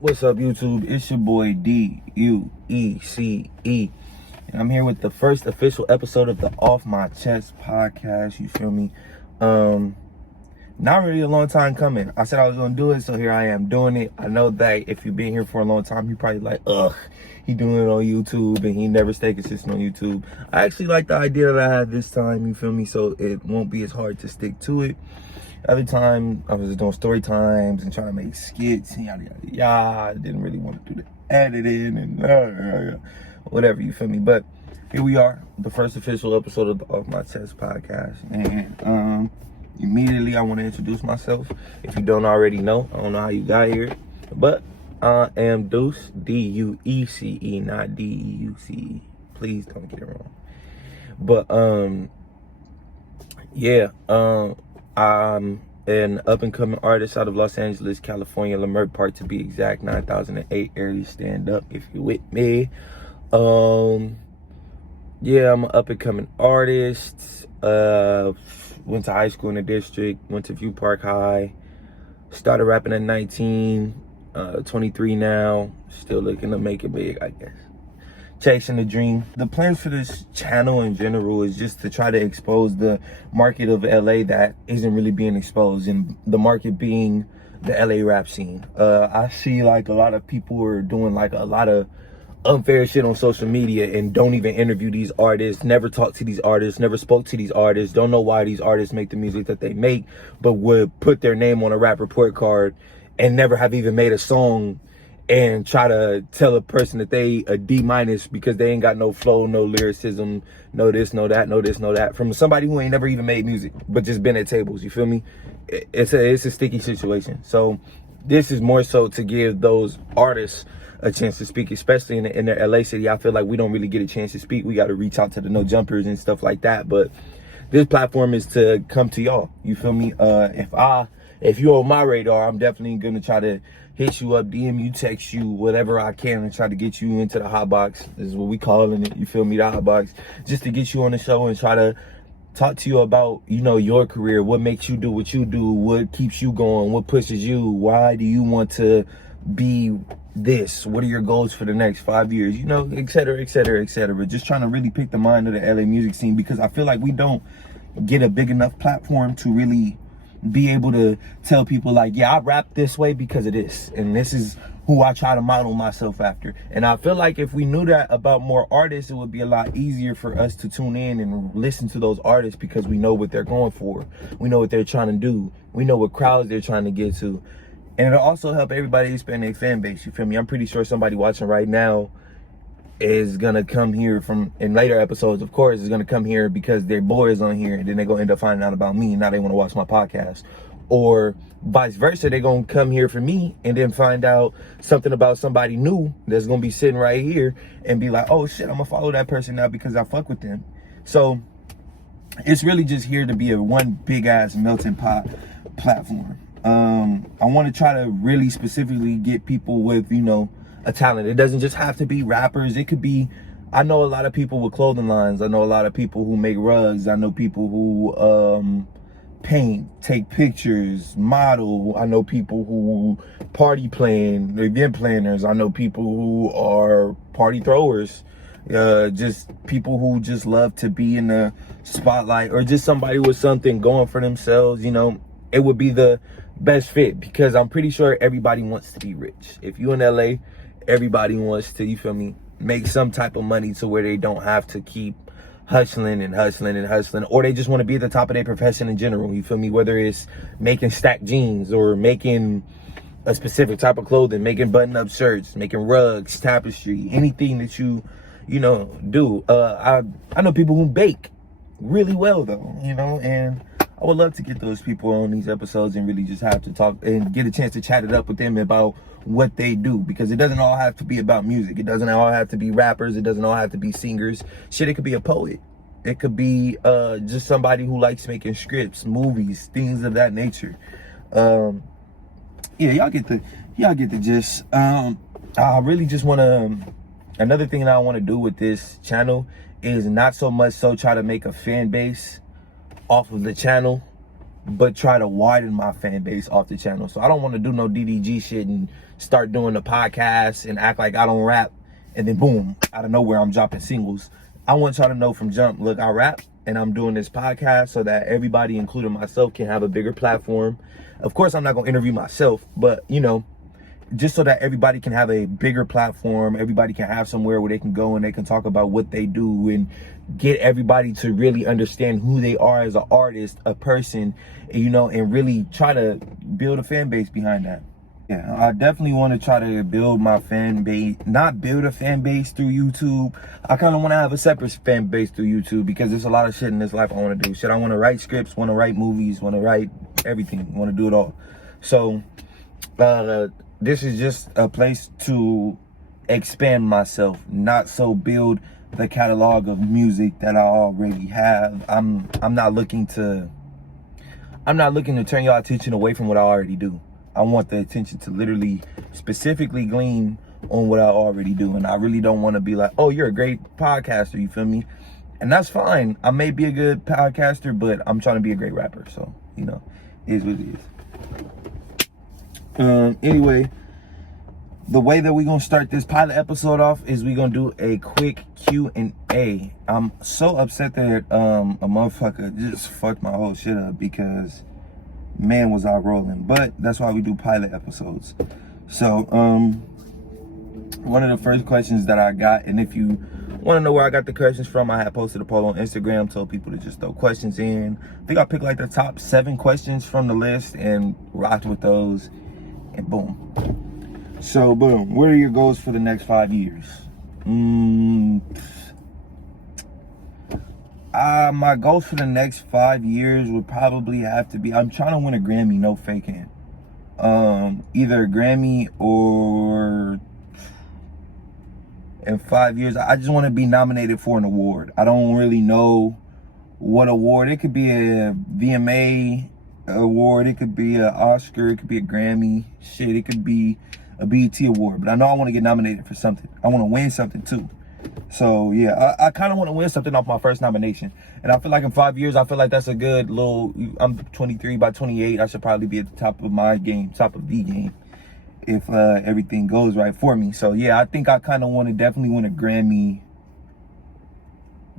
What's up, YouTube? It's your boy DUECE, and I'm here with the first official episode of the Off My Chest podcast. You feel me? Not really a long time coming. I said I was gonna do it, so here I am doing it. I know that if you've been here for a long time, you probably like, he doing it on YouTube and he never stay consistent on YouTube. I actually like the idea that I had this time, you feel me? So it won't be as hard to stick to it. Other time, I was just doing story times and trying to make skits and yada, yada, yada. I didn't really want to do the editing and whatever, you feel me? But here we are, the first official episode of the Off My Chest podcast. And immediately, I want to introduce myself. If you don't already know, I don't know how you got here, but I am Deuce, D-U-E-C-E, not D-E-U-C-E. Please don't get it wrong. But, I'm an up-and-coming artist out of Los Angeles, California, Leimert Park to be exact, 9008 area. Stand up if you're with me. I'm an up-and-coming artist. Went to high school in the district, went to View Park High, started rapping at 19, 23 now, still looking to make it big, I guess. Chasing the dream. The plans for this channel in general is just to try to expose the market of LA that isn't really being exposed, and the market being the LA rap scene. I see like a lot of people are doing like a lot of unfair shit on social media and don't even interview these artists, never talk to these artists, never spoke to these artists, don't know why these artists make the music that they make, but would put their name on a rap report card and never have even made a song, and try to tell a person that they a D- because they ain't got no flow, no lyricism, no this, no that, no this, no that, from somebody who ain't never even made music, but just been at tables, you feel me? It's a sticky situation. So this is more so to give those artists a chance to speak, especially in their LA city. I feel like we don't really get a chance to speak. We got to reach out to the no jumpers and stuff like that. But this platform is to come to y'all, you feel me? If you're on my radar, I'm definitely going to try to hit you up, DM you, text you, whatever I can, and try to get you into the hot box. This is what we calling it, you feel me, the hot box. Just to get you on the show and try to talk to you about, your career, what makes you do what you do, what keeps you going, what pushes you, why do you want to be this, what are your goals for the next 5 years, et cetera, et cetera, et cetera. Just trying to really pick the mind of the LA music scene, because I feel like we don't get a big enough platform to really be able to tell people like, yeah, I rap this way because of this, and this is who I try to model myself after. And I feel like if we knew that about more artists, it would be a lot easier for us to tune in and listen to those artists, because we know what they're going for, we know what they're trying to do, we know what crowds they're trying to get to, and it'll also help everybody expand their fan base, you feel me? I'm pretty sure somebody watching right now is gonna come here in later episodes, of course, is gonna come here because their boy is on here, and then they're gonna end up finding out about me, and now they want to watch my podcast. Or vice versa, they're gonna come here for me and then find out something about somebody new that's gonna be sitting right here and be like, oh shit, I'm gonna follow that person now because I fuck with them. So it's really just here to be a one big ass melting pot platform. I want to try to really specifically get people with, a talent. It doesn't just have to be rappers. It could be, I know a lot of people with clothing lines. I know a lot of people who make rugs. I know people who paint, take pictures, model. I know people who party plan, event planners. I know people who are party throwers. Just people who just love to be in the spotlight, or just somebody with something going for themselves. It would be the best fit, because I'm pretty sure everybody wants to be rich. If you in LA, everybody wants to, you feel me, make some type of money to where they don't have to keep hustling and hustling and hustling, or they just want to be at the top of their profession in general, you feel me? Whether it's making stacked jeans, or making a specific type of clothing, making button-up shirts, making rugs, tapestry, anything that you do. I know people who bake really well though, and I would love to get those people on these episodes and really just have to talk and get a chance to chat it up with them about what they do, because it doesn't all have to be about music. It doesn't all have to be rappers. It doesn't all have to be singers. Shit, it could be a poet. It could be just somebody who likes making scripts, movies, things of that nature. Y'all get the gist. I really just want to, another thing that I want to do with this channel is not so much so try to make a fan base off of the channel, but try to widen my fan base off the channel. So I don't want to do no DDG shit and start doing the podcast and act like I don't rap, and then boom, out of nowhere I'm dropping singles. I want y'all to know from jump, look, I rap and I'm doing this podcast so that everybody, including myself, can have a bigger platform. Of course, I'm not gonna interview myself, but you know, just so that everybody can have a bigger platform, everybody can have somewhere where they can go and they can talk about what they do and get everybody to really understand who they are as an artist, a person, you know, and really try to build a fan base behind that. Yeah, I definitely want to try to build my fan base, not build a fan base through YouTube. I kind of want to have a separate fan base through YouTube because there's a lot of shit in this life I want to do. Shit, I want to write scripts, want to write movies, want to write everything, want to do it all. So, this is just a place to expand myself, not so build the catalog of music that I already have. I'm not looking to turn y'all attention away from what I already do. I want the attention to literally specifically glean on what I already do. And I really don't want to be like, oh, you're a great podcaster, you feel me? And that's fine. I may be a good podcaster, but I'm trying to be a great rapper. So, you know, it is what it is. Anyway, the way that we're gonna start this pilot episode off is we're gonna do a quick Q&A. I'm so upset that a motherfucker just fucked my whole shit up because man was I rolling. But that's why we do pilot episodes. So one of the first questions that I got, and if you want to know where I got the questions from, I had posted a poll on Instagram, told people to just throw questions in. I think I picked like the top 7 questions from the list and rocked with those, and boom. So boom, what are your goals for the next 5 years? My goals for the next 5 years would probably have to be, I'm trying to win a Grammy, no faking. Either a Grammy or in 5 years, I just want to be nominated for an award. I don't really know what award. It could be a VMA award, it could be an Oscar, it could be a Grammy, shit, it could be a BET award. But I know I want to get nominated for something. I want to win something too. So yeah, I kind of want to win something off my first nomination. And I feel like in 5 years, I feel like that's a good little, I'm 23, by 28, I should probably be at the top of my game, top of the game, if everything goes right for me. So yeah, I think I kind of want to definitely win a Grammy.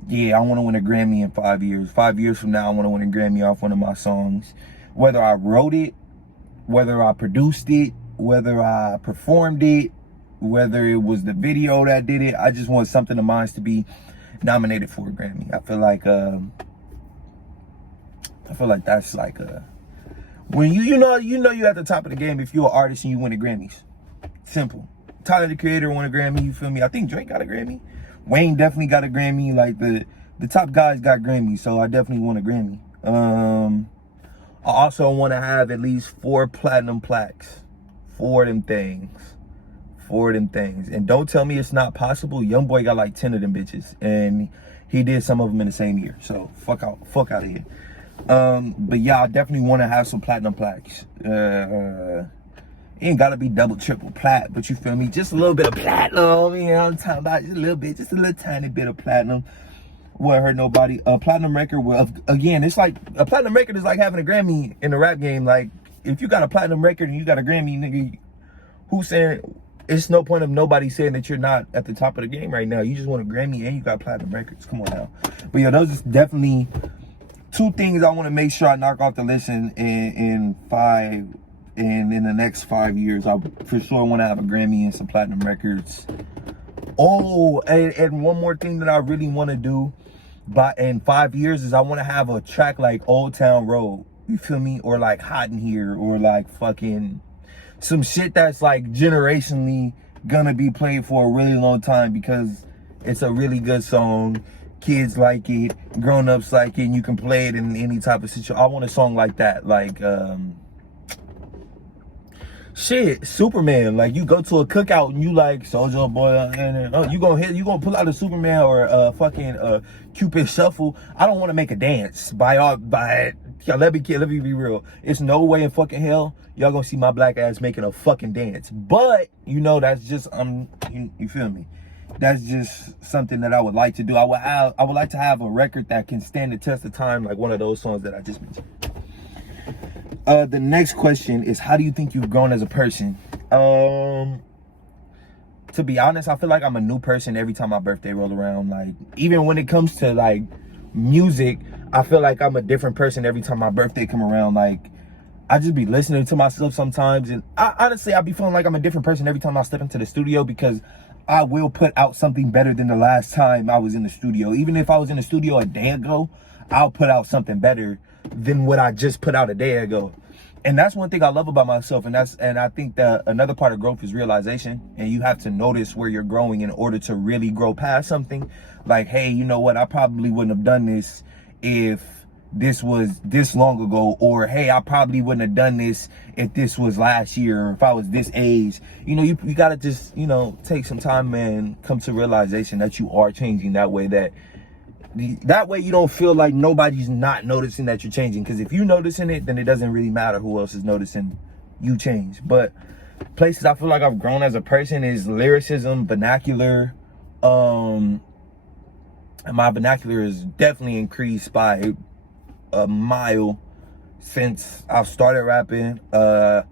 Yeah, I want to win a Grammy in 5 years. 5 years from now, I want to win a Grammy off one of my songs. Whether I wrote it, whether I produced it, whether I performed it, whether it was the video that did it, I just want something of mine to be nominated for a Grammy. I feel like that's like when you know you're at the top of the game if you're an artist and you win the Grammys. Simple. Tyler the Creator won a Grammy, you feel me? I think Drake got a Grammy. Wayne definitely got a Grammy. Like the top guys got Grammys, so I definitely want a Grammy. I also want to have at least 4 platinum plaques. 4 of them things. And don't tell me it's not possible. YoungBoy got like 10 of them bitches, and he did some of them in the same year. So fuck out of here. But yeah, I definitely want to have some platinum plaques. It ain't gotta be double, triple plat, but you feel me? Just a little bit of platinum. You know what I'm talking about? Just a little bit, just a little tiny bit of platinum. Wouldn't hurt nobody. A platinum record, well, again, it's like a platinum record is like having a Grammy in the rap game. Like if you got a platinum record and you got a Grammy, nigga, who's saying? It's no point of nobody saying that you're not at the top of the game right now. You just want a Grammy and you got platinum records. Come on now. But yeah, those are definitely 2 things I want to make sure I knock off the list in the next 5 years. I for sure want to have a Grammy and some platinum records. Oh, and one more thing that I really want to do in 5 years is I want to have a track like Old Town Road. You feel me? Or like Hot in Here, or like fucking some shit that's like generationally gonna be played for a really long time because it's a really good song. Kids like it, grown-ups like it, and you can play it in any type of situation. I want a song like that, like shit, Superman. Like you go to a cookout and you like Soulja Boy, and you gonna pull out a Superman or fucking Cupid Shuffle. I don't want to make a dance yeah, let me be real. It's no way in fucking hell y'all gonna see my black ass making a fucking dance. But you know, that's just you feel me? That's just something that I would like to do. I would like to have a record that can stand the test of time, like one of those songs that I just mentioned. The next question is, how do you think you've grown as a person? To be honest, I feel like I'm a new person every time my birthday rolls around. Like, even when it comes to like music, I feel like I'm a different person every time my birthday come around. Like, I just be listening to myself sometimes, and I be feeling like I'm a different person every time I step into the studio, because I will put out something better than the last time I was in the studio. Even if I was in the studio a day ago, I'll put out something better than what I just put out a day ago. And that's one thing I love about myself, and I think that another part of growth is realization, and you have to notice where you're growing in order to really grow past something. Like, hey, you know what, I probably wouldn't have done this if this was this long ago, or hey, I probably wouldn't have done this if this was last year, or if I was this age. You know, you gotta just, you know, take some time and come to realization that you are changing. That way you don't feel like nobody's not noticing that you're changing, because if you're noticing it, then it doesn't really matter who else is noticing you change. But places I feel like I've grown as a person is lyricism, vernacular. And my vernacular is definitely increased by a mile since I started rapping. One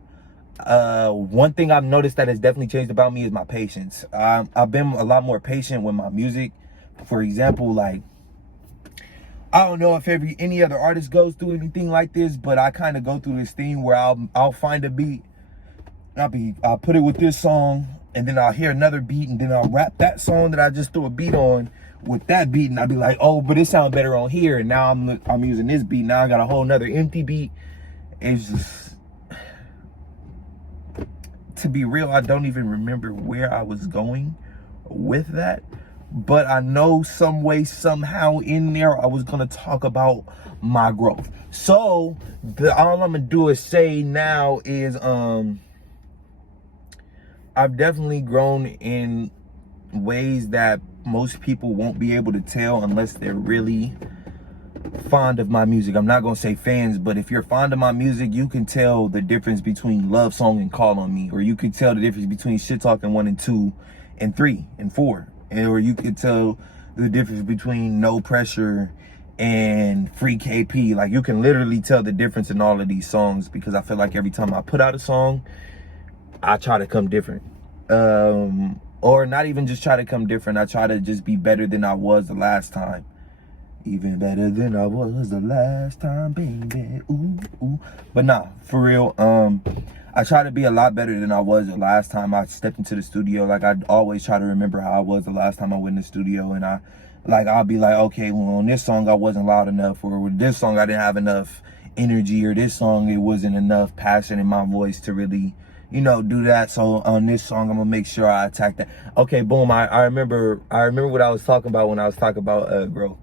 thing I've noticed that has definitely changed about me is my patience. I've been a lot more patient with my music. For example, like, I don't know if any other artist goes through anything like this, but I kind of go through this thing where I'll find a beat, I'll put it with this song, and then I'll hear another beat, and then I'll rap that song that I just threw a beat on with that beat, and I'll be like, oh, but it sounds better on here, and now I'm using this beat. Now I got a whole nother empty beat. It's just, to be real, I don't even remember where I was going with that. But I know some way, somehow in there, I was going to talk about my growth. So, all I'm going to do is say now is, I've definitely grown in ways that most people won't be able to tell unless they're really fond of my music. I'm not going to say fans, but if you're fond of my music, you can tell the difference between Love Song and Call on Me. Or you can tell the difference between Shit Talking 1 and 2 and 3 and 4. Or you could tell the difference between No Pressure and Free KP. Like, you can literally tell the difference in all of these songs, because I feel like every time I put out a song, I try to come different. Or not even just try to come different. I try to just be better than I was the last time. Even better than I was the last time, baby. Ooh, ooh. But nah, for real, I try to be a lot better than I was the last time I stepped into the studio. Like, I always try to remember how I was the last time I went in the studio, and I'll be like, okay, well, on this song I wasn't loud enough, or with this song I didn't have enough energy, or this song it wasn't enough passion in my voice to really, you know, do that. So on this song I'm gonna make sure I attack that. Okay, boom. I remember what I was talking about when I was talking about growth.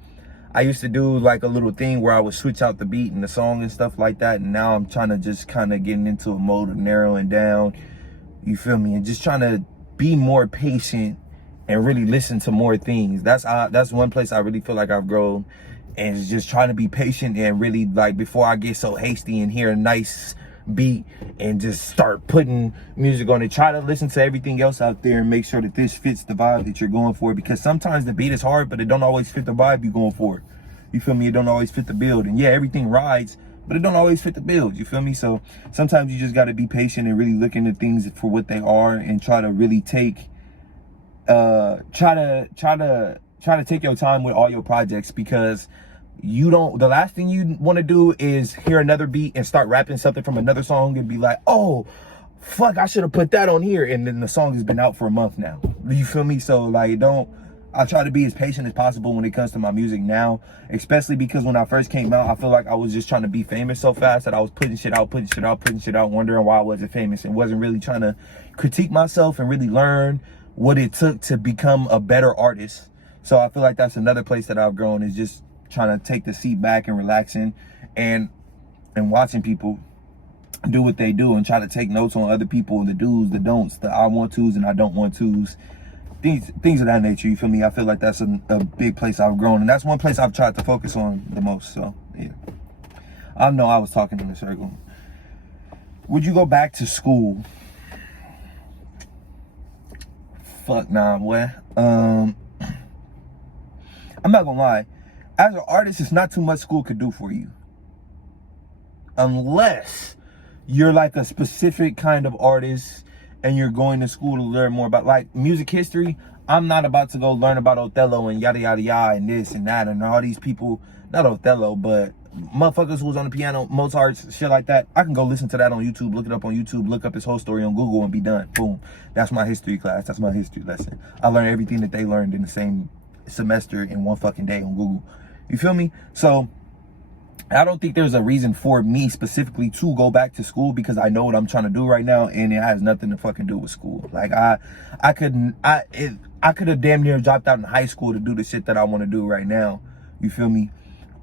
I used to do like a little thing where I would switch out the beat and the song and stuff like that, and now I'm trying to just kind of getting into a mode of narrowing down, you feel me, and just trying to be more patient and really listen to more things. That's one place I really feel like I've grown, and it's just trying to be patient and really, like, before I get so hasty and hear a nice beat and just start putting music on it, try to listen to everything else out there and make sure that this fits the vibe that you're going for, because sometimes the beat is hard, but it don't always fit the vibe you're going for. You feel me? It don't always fit the build. And yeah, everything rides, but it don't always fit the build. You feel me? So sometimes you just got to be patient and really look into things for what they are, and try to really take try to take your time with all your projects, because the last thing you want to do is hear another beat and start rapping something from another song and be like, oh fuck, I should have put that on here, and then the song has been out for a month now. You feel me? So like, I try to be as patient as possible when it comes to my music now, especially because when I first came out, I feel like I was just trying to be famous so fast that I was putting shit out, wondering why I wasn't famous, and wasn't really trying to critique myself and really learn what it took to become a better artist. So I feel like that's another place that I've grown, is just trying to take the seat back and relaxing and watching people do what they do, and try to take notes on other people, the do's, the don'ts, the I want to's and I don't want to's, things of that nature. You feel me? I feel like that's a big place I've grown, and that's one place I've tried to focus on the most. So yeah, I know I was talking in a circle. Would you go back to school? Fuck nah, boy. I'm not gonna lie. As an artist, it's not too much school could do for you. Unless you're like a specific kind of artist and you're going to school to learn more about like music history, I'm not about to go learn about Othello and yada yada yada and this and that and all these people, not Othello, but motherfuckers who was on the piano, Mozart's, shit like that. I can go listen to that on YouTube, look it up on YouTube, look up his whole story on Google and be done. Boom. That's my history class. That's my history lesson. I learned everything that they learned in the same semester in one fucking day on Google. You feel me? So I don't think there's a reason for me specifically to go back to school because I know what I'm trying to do right now and it has nothing to fucking do with school. Like I could have damn near dropped out in high school to do the shit that I want to do right now. You feel me?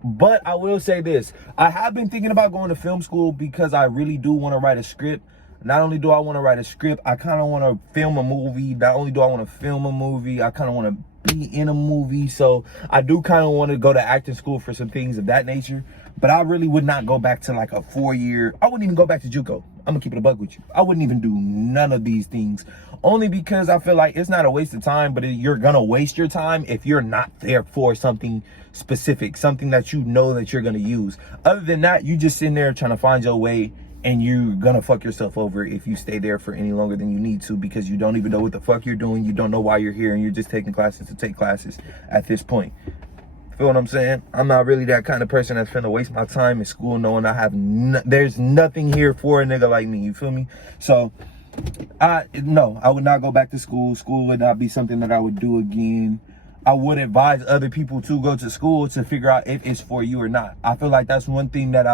But I will say this. I have been thinking about going to film school because I really do want to write a script. Not only do I want to write a script, I kind of want to film a movie. Not only do I want to film a movie, I kind of want to be in a movie. So I do kind of want to go to acting school for some things of that nature. But I really would not go back to like a 4-year. I wouldn't even go back to JUCO. I'm gonna keep it a buck with you. I wouldn't even do none of these things. Only because I feel like it's not a waste of time, but you're gonna waste your time if you're not there for something specific, something that you know that you're gonna use. Other than that, you just sitting there trying to find your way and you're gonna fuck yourself over if you stay there for any longer than you need to because you don't even know what the fuck you're doing. You don't know why you're here and you're just taking classes to take classes at this point. Feel what I'm saying? I'm not really that kind of person that's finna waste my time in school knowing I have there's nothing here for a nigga like me. You feel me? So no, I would not go back to school. School would not be something that I would do again. I would advise other people to go to school to figure out if it's for you or not. I feel like that's one thing that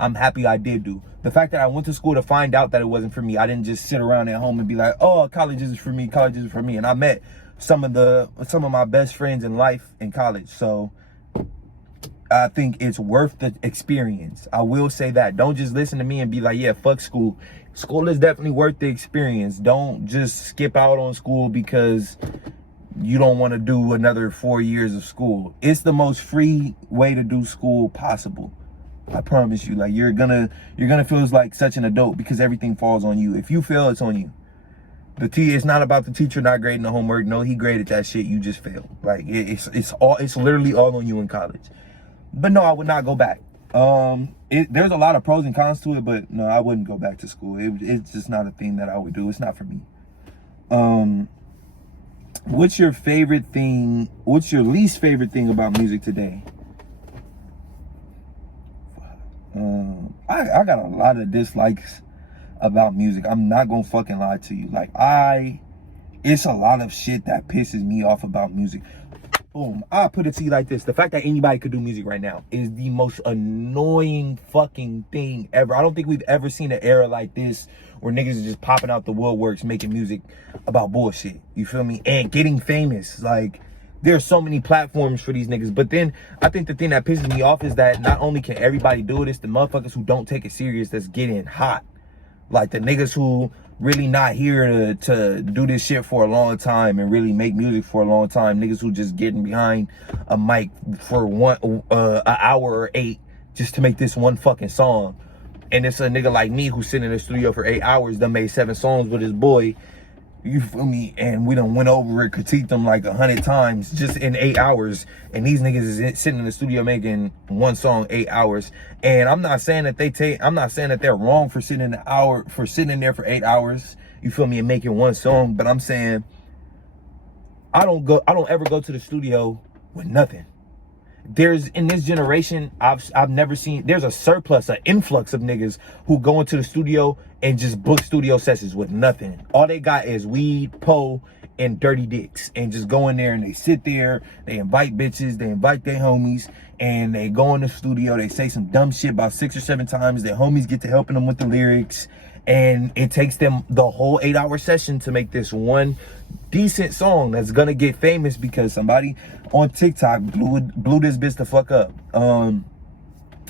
I'm happy I did do. The fact that I went to school to find out that it wasn't for me. I didn't just sit around at home and be like, oh, college is for me, college is for me. And I met some of my best friends in life in college. So I think it's worth the experience. I will say that. Don't just listen to me and be like, yeah, fuck school. School is definitely worth the experience. Don't just skip out on school because you don't want to do another 4 years of school. It's the most free way to do school possible. I promise you. Like you're gonna feel like such an adult because everything falls on you. If you fail, it's on you. It's not about the teacher not grading the homework. No, he graded that shit. You just failed. Like it's literally all on you in college. But no, I would not go back. There's a lot of pros and cons to it, but no, I wouldn't go back to school. It's just not a thing that I would do. It's not for me. What's your favorite thing? What's your least favorite thing about music today? I got a lot of dislikes about music. I'm not gonna fucking lie to you. Like it's a lot of shit that pisses me off about music. Boom. I'll put it to you like this. The fact that anybody could do music right now is the most annoying fucking thing ever. I don't think we've ever seen an era like this where niggas are just popping out the woodworks making music about bullshit. You feel me? And getting famous. Like, there's so many platforms for these niggas. But then I think the thing that pisses me off is that not only can everybody do it, it's the motherfuckers who don't take it serious that's getting hot. Like the niggas who really not here to do this shit for a long time and really make music for a long time. Niggas who just getting behind a mic for an hour or 8 just to make this one fucking song. And it's a nigga like me who's sitting in the studio for 8 hours, done made 7 songs with his boy. You feel me? And we done went over it, critiqued them like 100 times just in 8 hours. And these niggas is sitting in the studio making one song 8 hours. And I'm not saying that I'm not saying that they're wrong for sitting in there for 8 hours. You feel me? And making one song. But I'm saying I don't ever go to the studio with nothing. In this generation, I've never seen, there's a surplus, an influx of niggas who go into the studio and just book studio sessions with nothing. All they got is weed, po, and dirty dicks. And just go in there and they sit there, they invite bitches, they invite their homies, and they go in the studio, they say some dumb shit about 6 or 7 times, their homies get to helping them with the lyrics, and it takes them the whole 8-hour session to make this one decent song that's gonna get famous because somebody on TikTok blew this bitch the fuck up.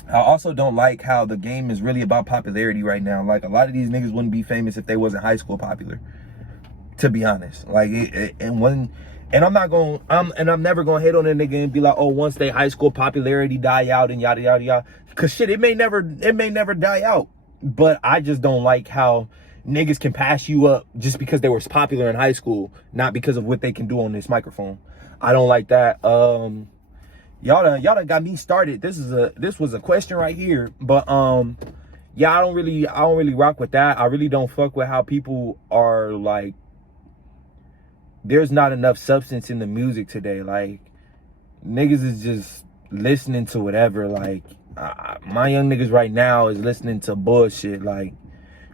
I also don't like how the game is really about popularity right now. Like, a lot of these niggas wouldn't be famous if they wasn't high school popular, to be honest. Like, I'm never gonna hate on a nigga and be like, oh, once they high school popularity die out and yada yada yada, cause shit, it may never die out. But I just don't like how niggas can pass you up just because they were popular in high school, not because of what they can do on this microphone. I don't like that. Y'all done got me started. This was a question right here, but yeah, I don't really rock with that. I really don't fuck with how people are like, there's not enough substance in the music today. Like, niggas is just listening to whatever. Like, my young niggas right now is listening to bullshit, like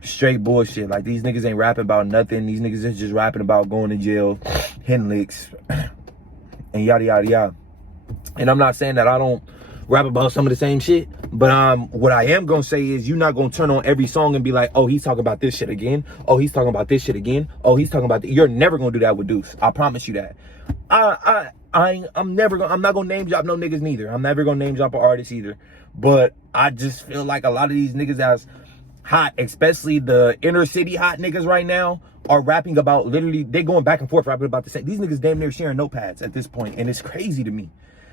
straight bullshit. Like, these niggas ain't rapping about nothing. These niggas is just rapping about going to jail, hitting licks, and yada yada yada. And I'm not saying that I don't rap about some of the same shit, but what I am gonna say is, you're not gonna turn on every song and be like, oh, he's talking about this shit again. Oh, he's talking about this shit again. Oh, he's talking about you're never gonna do that with Deuce. I promise you that. I'm not gonna name drop no niggas neither. I'm never gonna name drop an artist either. But I just feel like a lot of these niggas that's hot, especially the inner city hot niggas right now, are rapping about, literally, they going back and forth rapping about the same. These niggas damn near sharing notepads at this point, and it's crazy to me.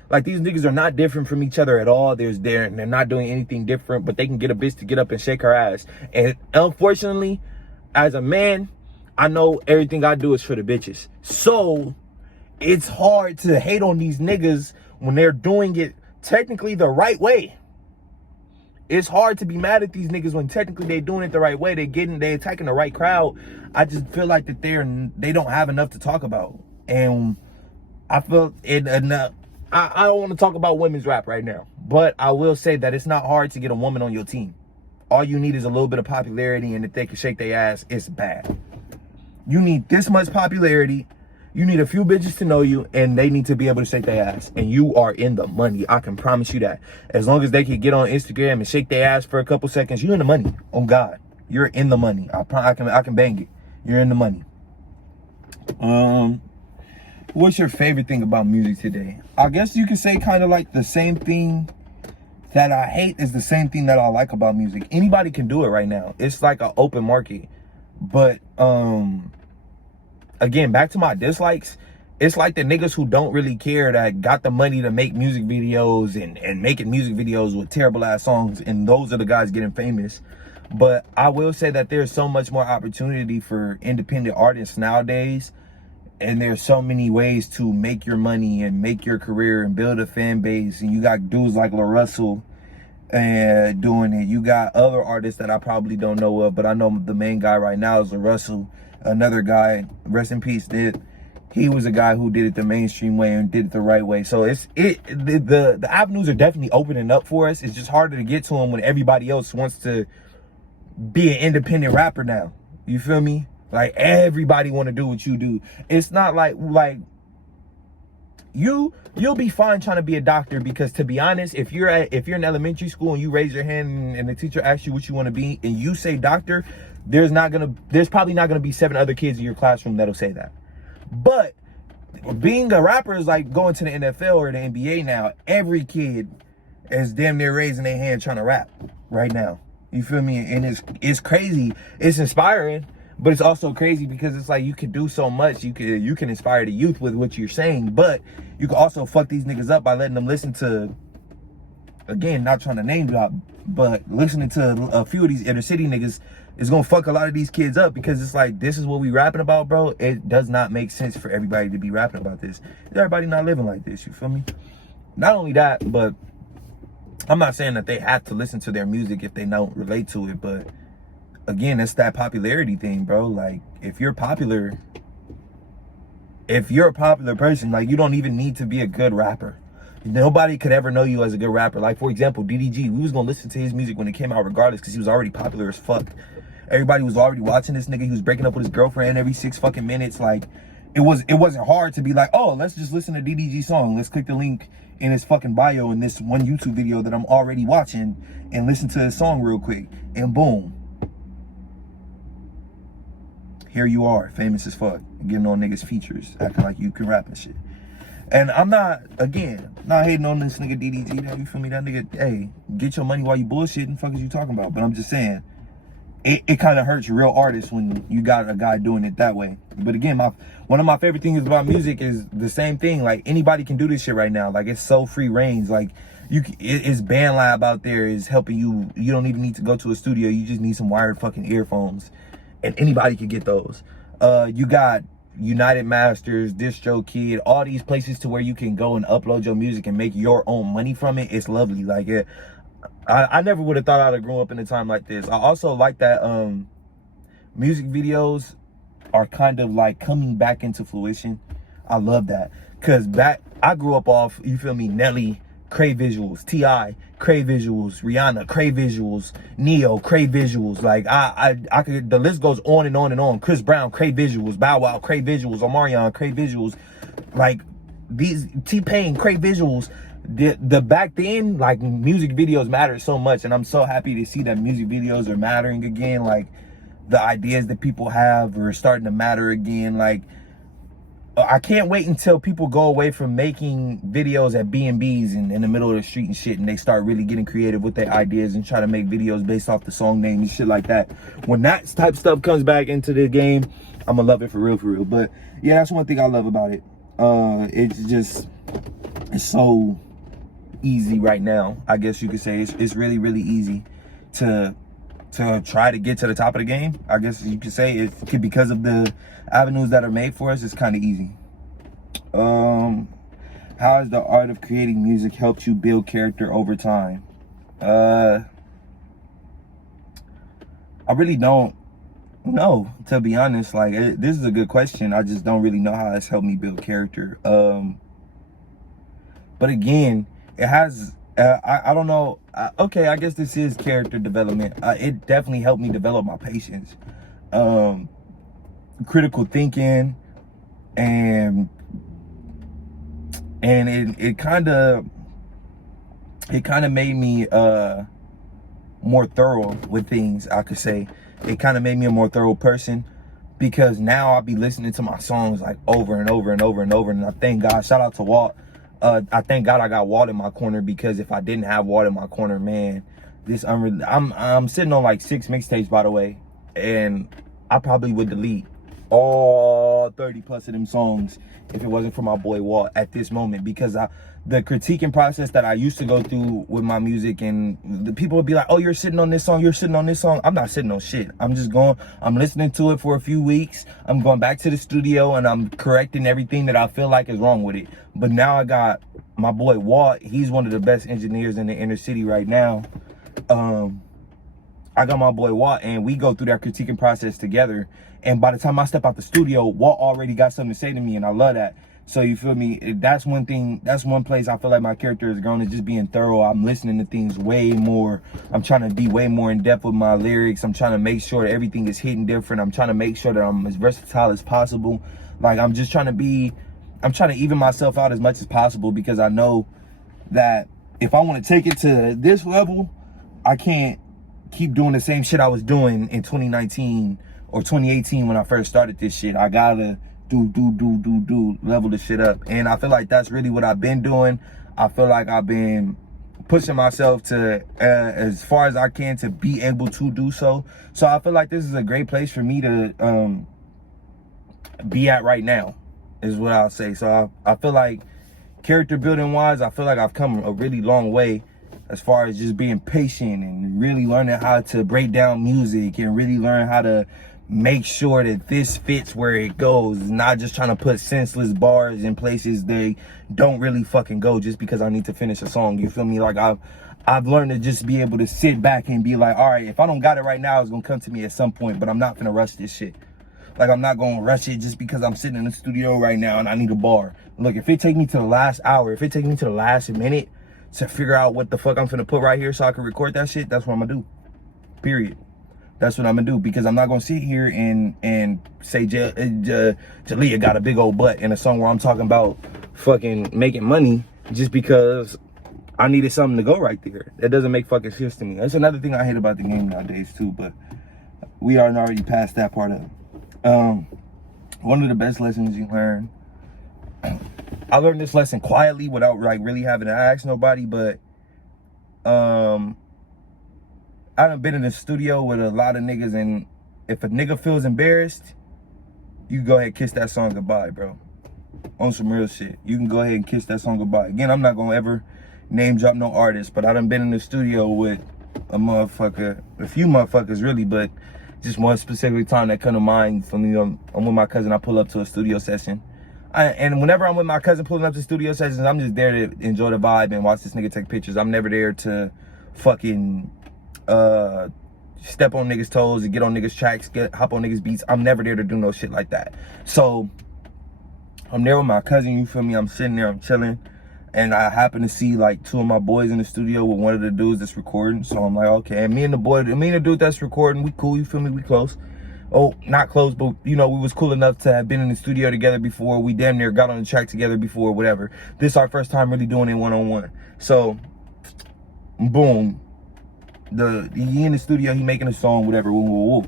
Like, these niggas are not different from each other at all. They're not doing anything different, but they can get a bitch to get up and shake her ass. And unfortunately, as a man, I know everything I do is for the bitches. So it's hard to hate on these niggas when they're doing it technically the right way. It's hard to be mad at these niggas when technically they doing it the right way. They attacking the right crowd. I just feel like that they don't have enough to talk about. And I feel it enough. I don't want to talk about women's rap right now, but I will say that it's not hard to get a woman on your team. All you need is a little bit of popularity, and if they can shake their ass, it's bad. You need this much popularity. You need a few bitches to know you, and they need to be able to shake their ass, and you are in the money. I can promise you that. As long as they can get on Instagram and shake their ass for a couple seconds, you're in the money. Oh God, you're in the money. I can bang it. You're in the money. What's your favorite thing about music today? I guess you could say kind of like the same thing that I hate is the same thing that I like about music. Anybody can do it right now. It's like an open market. But again, back to my dislikes, it's like the niggas who don't really care that got the money to make music videos and making music videos with terrible ass songs, and those are the guys getting famous. But I will say that there's so much more opportunity for independent artists nowadays. And there's so many ways to make your money and make your career and build a fan base. And you got dudes like La Russell doing it. You got other artists that I probably don't know of, but I know the main guy right now is La Russell. Another guy, rest in peace, he was a guy who did it the mainstream way and did it the right way. So the avenues are definitely opening up for us. It's just harder to get to them when everybody else wants to be an independent rapper now. You feel me? Like, everybody want to do what you do. It's not like you'll be fine trying to be a doctor, because to be honest, if you're in elementary school and you raise your hand and the teacher asks you what you want to be and you say doctor, there's probably not gonna be 7 other kids in your classroom that'll say that. But being a rapper is like going to the NFL or the NBA now. Every kid is damn near raising their hand trying to rap right now. You feel me? And it's crazy. It's inspiring. But it's also crazy because it's like you can do so much. You can inspire the youth with what you're saying, but you can also fuck these niggas up by letting them listen to, again, not trying to name drop, but listening to a few of these inner city niggas is gonna fuck a lot of these kids up, because it's like, this is what we rapping about, bro. It does not make sense for everybody to be rapping about this. Everybody not living like this, you feel me? Not only that, but I'm not saying that they have to listen to their music if they don't relate to it, but again, it's that popularity thing, bro. Like, if you're a popular person, like, you don't even need to be a good rapper. Nobody could ever know you as a good rapper. Like, for example, DDG, we was gonna listen to his music when it came out regardless, because he was already popular as fuck. Everybody was already watching this nigga. He was breaking up with his girlfriend every 6 fucking minutes. Like, it wasn't hard to be like, oh, let's just listen to DDG song. Let's click the link in his fucking bio in this one YouTube video that I'm already watching and listen to his song real quick. And boom. Here you are, famous as fuck, getting on niggas' features, acting like you can rap and shit. And I'm not hating on this nigga DDG, you feel me? That nigga, hey, get your money while you bullshitting, fuck is you talking about? But I'm just saying, it kind of hurts real artists when you got a guy doing it that way. But again, one of my favorite things about music is the same thing. Like, anybody can do this shit right now. Like, it's so free range. Like, it's BandLab out there is helping you. You don't even need to go to a studio. You just need some wired fucking earphones. And anybody can get those. You got United Masters, DistroKid, all these places to where you can go and upload your music and make your own money from it. It's lovely. Like, I never would have thought I'd have grown up in a time like this. I also like that music videos are kind of like coming back into fruition. I love that. Cause I grew up off, you feel me, Nelly, Cray visuals, T.I., Cray visuals, Rihanna, Cray visuals, Neo, Cray visuals. Like I could, the list goes on and on and on. Chris Brown, Cray visuals, Bow Wow, Cray visuals, Omarion, Cray visuals. Like these T-Pain, Cray visuals. The back then, like, music videos mattered so much, and I'm so happy to see that music videos are mattering again. Like the ideas that people have are starting to matter again. Like I can't wait until people go away from making videos at B&Bs and in the middle of the street and shit, and they start really getting creative with their ideas and try to make videos based off the song name and shit like that. When that type of stuff comes back into the game, I'm gonna love it for real. But yeah, that's one thing I love about it. It's so easy right now. I guess you could say it's really easy to try to get to the top of the game. I guess you could say it's because of the avenues that are made for us. It's kind of easy. How has the art of creating music helped you build character over time? I really don't know, to be honest. Like this is a good question. I just don't really know how it's helped me build character. But again, it has, I don't know. Okay, I guess this is character development. It definitely helped me develop my patience, critical thinking, and it kind of made me more thorough with things. I could say it kind of made me a more thorough person, because now I'll be listening to my songs like over and over. And I thank God. Shout out to Walt. I thank God I got Walt in my corner, because if I didn't have Walt in my corner, man, I'm sitting on like 6 mixtapes, by the way, and I probably would delete all 30 plus of them songs if it wasn't for my boy Walt at this moment, because the critiquing process that I used to go through with my music, and the people would be like, oh, you're sitting on this song, I'm not sitting on shit. I'm listening to it for a few weeks, I'm going back to the studio, and I'm correcting everything that I feel like is wrong with it. But now I got my boy Walt. He's one of the best engineers in the inner city right now. I got my boy Walt, and we go through that critiquing process together. And by the time I step out the studio, Walt already got something to say to me, and I love that. So you feel me? That's one thing. That's one place I feel like my character has grown, is just being thorough. I'm listening to things way more. I'm trying to be way more in depth with my lyrics. I'm trying to make sure that everything is hitting different. I'm trying to make sure that I'm as versatile as possible. Like I'm trying to even myself out as much as possible, because I know that if I want to take it to this level, I can't keep doing the same shit I was doing in 2019 or 2018 when I first started this shit. I gotta level the shit up. And I feel like that's really what I've been doing. I feel like I've been pushing myself to as far as I can to be able to do so. So I feel like this is a great place for me to be at right now, is what I'll say. So I feel like character building wise, I feel like I've come a really long way, as far as just being patient and really learning how to break down music and really learn how to make sure that this fits where it goes, not just trying to put senseless bars in places they don't really fucking go just because I need to finish a song. You feel me? Like I've learned to just be able to sit back and be like, all right, if I don't got it right now, it's gonna come to me at some point, but I'm not gonna rush this shit. Like I'm not gonna rush it just because I'm sitting in the studio right now and I need a bar. Look, if it take me to the last hour, if it take me to the last minute to figure out what the fuck I'm finna put right here so I can record that shit, that's what I'm gonna do. Period. That's what I'm gonna do, because I'm not gonna sit here and say Jalea got a big old butt in a song where I'm talking about fucking making money just because I needed something to go right there. That doesn't make fucking sense to me. That's another thing I hate about the game nowadays too, but we are already past that part of it. One of the best lessons you learn, I learned this lesson quietly without like really having to ask nobody, but I done been in the studio with a lot of niggas, and if a nigga feels embarrassed, you go ahead and kiss that song goodbye, bro. On some real shit. You can go ahead and kiss that song goodbye. Again, I'm not gonna ever name drop no artist, but I done been in the studio with a few motherfuckers really, but just one specific time that come to mind for me. I'm with my cousin, I pull up to a studio session. And whenever I'm with my cousin pulling up to studio sessions, I'm just there to enjoy the vibe and watch this nigga take pictures. I'm never there to fucking step on niggas' toes and get on niggas' tracks, hop on niggas' beats. I'm never there to do no shit like that. So I'm there with my cousin, you feel me? I'm sitting there, I'm chilling. And I happen to see like two of my boys in the studio with one of the dudes that's recording. So I'm like, okay. And me and the dude that's recording, we cool, you feel me? We close. Oh, not close, but you know, we was cool enough to have been in the studio together before. We damn near got on the track together before, whatever. This is our first time really doing it one-on-one. So, boom. He in the studio, he making a song, whatever. Woo, woo, woo.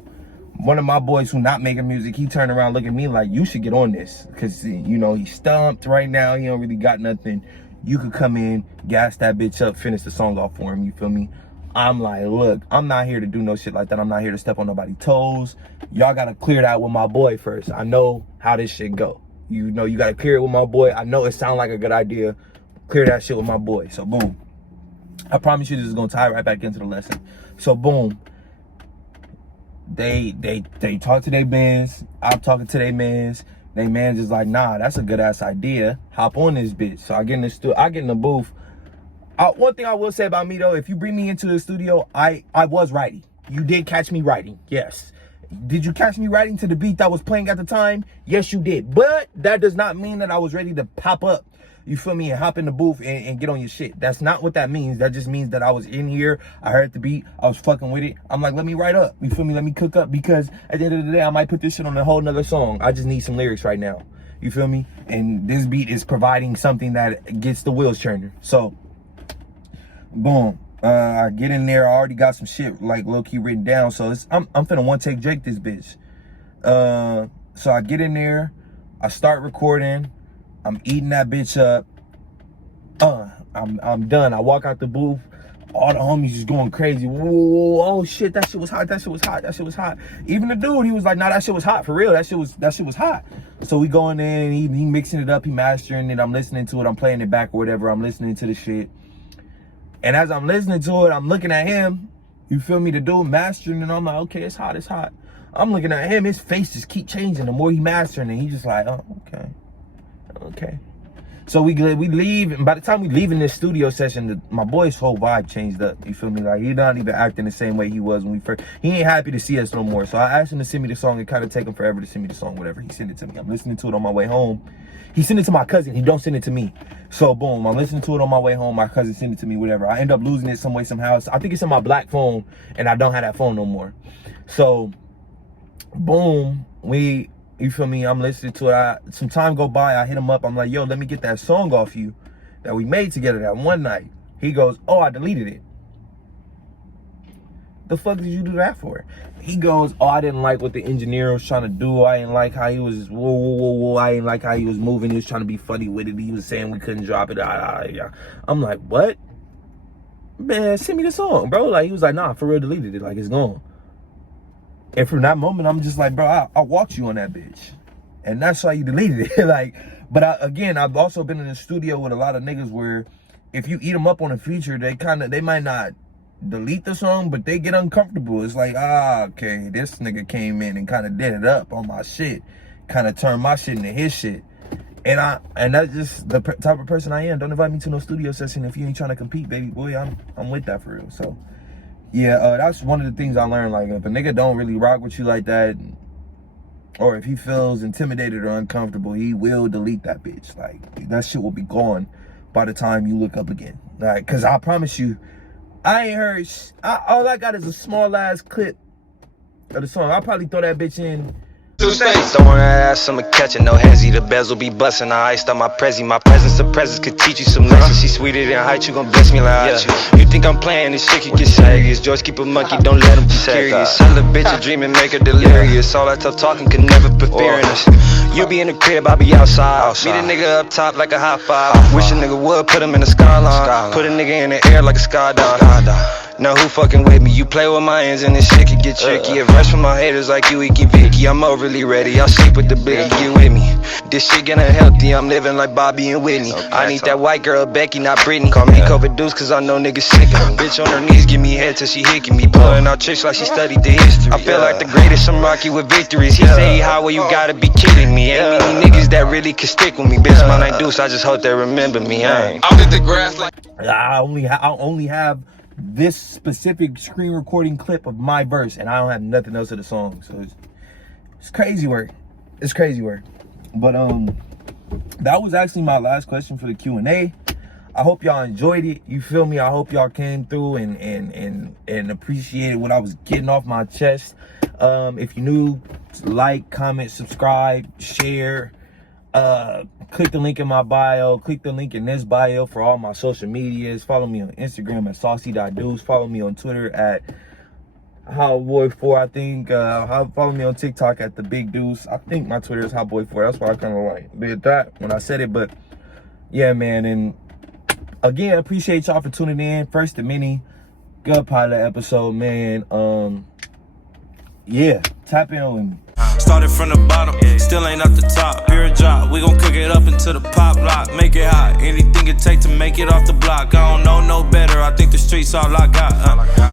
One of my boys who not making music, he turned around, look at me like, you should get on this. Cause you know, he's stumped right now. He don't really got nothing. You could come in, gas that bitch up, finish the song off for him, you feel me? I'm like, look, I'm not here to do no shit like that. I'm not here to step on nobody's toes. Y'all gotta clear that with my boy first. I know how this shit go. You know, you gotta clear it with my boy. I know it sounds like a good idea. Clear that shit with my boy. So boom. I promise you this is gonna tie right back into the lesson. So boom. They talk to their mans. I'm talking to their mans. They man's just like, nah, that's a good ass idea. Hop on this bitch. So I get in the booth. One thing I will say about me though, if you bring me into the studio, I was writing. You did catch me writing, yes. Did you catch me writing to the beat that was playing at the time? Yes, you did. But that does not mean that I was ready to pop up, you feel me, and hop in the booth and get on your shit. That's not what that means. That just means that I was in here, I heard the beat, I was fucking with it. I'm like, let me write up, you feel me, let me cook up, because at the end of the day, I might put this shit on a whole nother song. I just need some lyrics right now, you feel me? And this beat is providing something that gets the wheels turning. So, boom. I get in there, I already got some shit like low-key written down. So I'm finna one-take Drake this bitch. So I get in there, I start recording, I'm eating that bitch up. I'm done. I walk out the booth. All the homies just going crazy. Whoa, oh shit, that shit was hot. That shit was hot. That shit was hot. Even the dude, he was like, nah, that shit was hot for real. That shit was hot. So we go in there and he mixing it up, he mastering it. I'm listening to it. I'm playing it back or whatever. I'm listening to the shit. And as I'm listening to it, I'm looking at him. You feel me? The dude mastering, and I'm like, okay, it's hot, it's hot. I'm looking at him. His face just keep changing the more he mastering, and he just like, oh, okay. So we leave, and by the time we leave in this studio session, my boy's whole vibe changed up. You feel me? Like, he not even acting the same way he was when we first. He ain't happy to see us no more. So I asked him to send me the song. It kind of take him forever to send me the song, whatever. He sent it to me. I'm listening to it on my way home. He sent it to my cousin. He don't send it to me. So boom, I'm listening to it on my way home. My cousin sent it to me, whatever. I end up losing it some way, somehow. I think it's in my black phone, and I don't have that phone no more. So boom, you feel me? I'm listening to it. Some time go by. I hit him up. I'm like, yo, let me get that song off you that we made together that one night. He goes, oh, I deleted it. The fuck did you do that for? He goes, oh, I didn't like what the engineer was trying to do. I didn't like how he was, whoa. I didn't like how he was moving. He was trying to be funny with it. He was saying we couldn't drop it. Yeah. I'm like, what? Man, send me the song, bro. Like, he was like, nah, for real, deleted it. Like, it's gone. And from that moment, I'm just like, bro, I walked you on that bitch. And that's why you deleted it. Like, but again, I've also been in the studio with a lot of niggas where if you eat them up on a feature, they might not delete the song, but they get uncomfortable. It's like, okay, this nigga came in and kind of did it up on my shit, kind of turned my shit into his shit. And that's just the type of person I am. Don't invite me to no studio session if you ain't trying to compete, baby boy. I'm with that for real. So yeah, that's one of the things I learned. Like, if a nigga don't really rock with you like that, or if he feels intimidated or uncomfortable, he will delete that bitch. Like, that shit will be gone by the time you look up again. Like, cause I promise you, I ain't heard, all I got is a small ass clip of the song. I'll probably throw that bitch in. Throwing that ass, I'ma catch it, no hezzy. The bezel be bustin', I iced on my prezi. My presence of presence could teach you some lessons. She sweeter than height, you gon' bless me like you think I'm playing, this shit could get serious. George keep a monkey, don't let him be curious. Sell a bitch a dream and make her delirious. All that tough talking could never put fear in us. You be in the crib, I be outside. Meet a nigga up top like a high five. Wish a nigga would put him in the skyline. Put a nigga in the air like a skydive. Now who fucking with me? You play with my hands and this shit could get tricky. If rush from my haters like you, Icky Vicky. I'm overly ready, I'll sleep with the biggie, get with me. This shit getting healthy, I'm living like Bobby and Whitney. I need that white girl, Becky, not Britney. Call me overdose cause I know niggas sick of me. Bitch on her knees, give me head till she hicking me. Pulling out tricks like she studied the history. I feel like the greatest, I'm rocky with victories. He say how well you gotta be kidding me. Ain't many niggas that really could stick with me. Bitch, my name Deuce, I just hope they remember me. I with the grass like I only have this specific screen recording clip of my verse, and I don't have nothing else of the song. So it's crazy work. It's crazy work. But that was actually my last question for the Q&A. I hope y'all enjoyed it. You feel me? I hope y'all came through and appreciated what I was getting off my chest. If you're new, like, comment, subscribe, share. Click the link in my bio. Click the link in this bio for all my social medias. Follow me on Instagram at saucy.deuce. Follow me on Twitter at howboy4. I think follow me on TikTok at the Big Deuce. I think my Twitter is howboy4. That's why I kind of like did that when I said it. But yeah, man. And again, I appreciate y'all for tuning in. First of many good pilot episode, man. Yeah, tap in with me. Started from the bottom, still ain't at the top. Pure job, we gon' cook it up into the pop lock. Make it hot, anything it take to make it off the block. I don't know no better, I think the streets all I got.